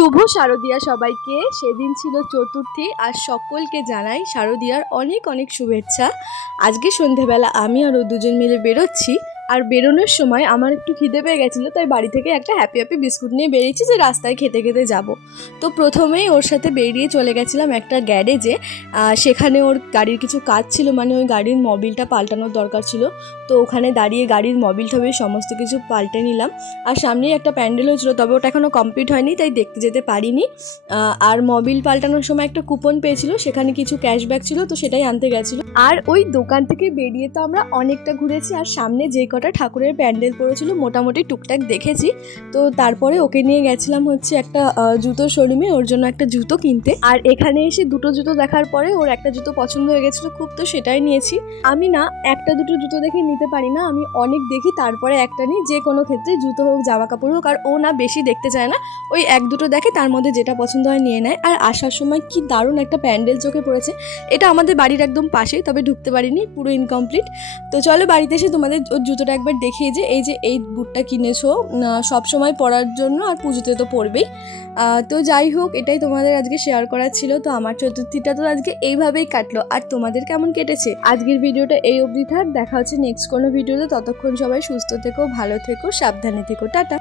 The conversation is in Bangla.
শুভ শারদিয়া সবাইকে। সেদিন ছিল চতুর্থী আর সকলকে জানাই শারদিয়ার অনেক অনেক শুভেচ্ছা। আজকে সন্ধেবেলা আমি আর ও দুজন মিলে বেরোচ্ছি, আর বেরোনোর সময় আমার একটু খিদে পেয়ে গেছিলো, তাই বাড়ি থেকে একটা হ্যাপি হ্যাপি বিস্কুট নিয়ে বেরিয়েছি যে রাস্তায় খেতে খেতে যাব। তো প্রথমেই ওর সাথে বেরিয়ে চলে গেছিলাম একটা গ্যারেজে। সেখানে ওর গাড়ির কিছু কাজ ছিল, মানে ওই গাড়ির মোবিলটা পাল্টানোর দরকার ছিল। তো ওখানে দাঁড়িয়ে গাড়ির মোবিল ঠবিল সমস্ত কিছু পাল্টে নিলাম। আর সামনেই একটা প্যান্ডেল হয়েছিল, তবে ওটা এখনও কমপ্লিট হয়নি তাই দেখতে যেতে পারিনি। আর মোবিল পাল্টানোর সময় একটা কুপন পেয়েছিল, সেখানে কিছু ক্যাশব্যাক ছিল, তো সেটাই আনতে গেছিলো। আর ওই দোকান থেকে বেরিয়ে তো আমরা অনেকটা ঘুরেছি, আর সামনে যে কটা ঠাকুরের প্যান্ডেল পড়েছিল মোটামুটি টুকটাক দেখেছি। তো তারপরে ওকে নিয়ে গেছিলাম হচ্ছে একটা জুতো শোরুমে, ওর জন্য একটা জুতো কিনতে। আর এখানে এসে দুটো জুতো দেখার পরে ওর একটা জুতো পছন্দ হয়ে গেছিলো খুব, তো সেটাই নিয়েছি। আমি না একটা দুটো জুতো দেখে নিতে পারি না, আমি অনেক দেখি তারপরে একটা নিই, যে কোনো ক্ষেত্রে জুতো হোক জামা কাপড় হোক। আর ও না বেশি দেখতে চায় না, ওই এক দুটো দেখে তার মধ্যে যেটা পছন্দ হয় নিয়ে নেয়। আর আসার সময় কি দারুণ একটা প্যান্ডেল চোখে পড়েছে। এটা আমাদের বাড়ির একদম পাশেই, তবে ঢুকতে পারিনি, পুরো ইনকমপ্লিট। তো চলো বাড়িতে এসে তোমাদের ওর জুতোটা একবার দেখিয়ে, যে এই বুটটা কিনেছো সব সময় পরার জন্য, আর পুজোতে তো পরবেই। তো যাই হোক, এটাই তোমাদের আজকে শেয়ার করার ছিল। তো আমার চতুর্থীটা তো আজকে এইভাবেই কাটলো, আর তোমাদের কেমন কেটেছে? আজকের ভিডিওটা এই অবধি থাক, দেখা হচ্ছে নেক্সট কোনো ভিডিওতে। ততক্ষণ সবাই সুস্থ থেকো, ভালো থেকো, সাবধানে থেকো, টাটা।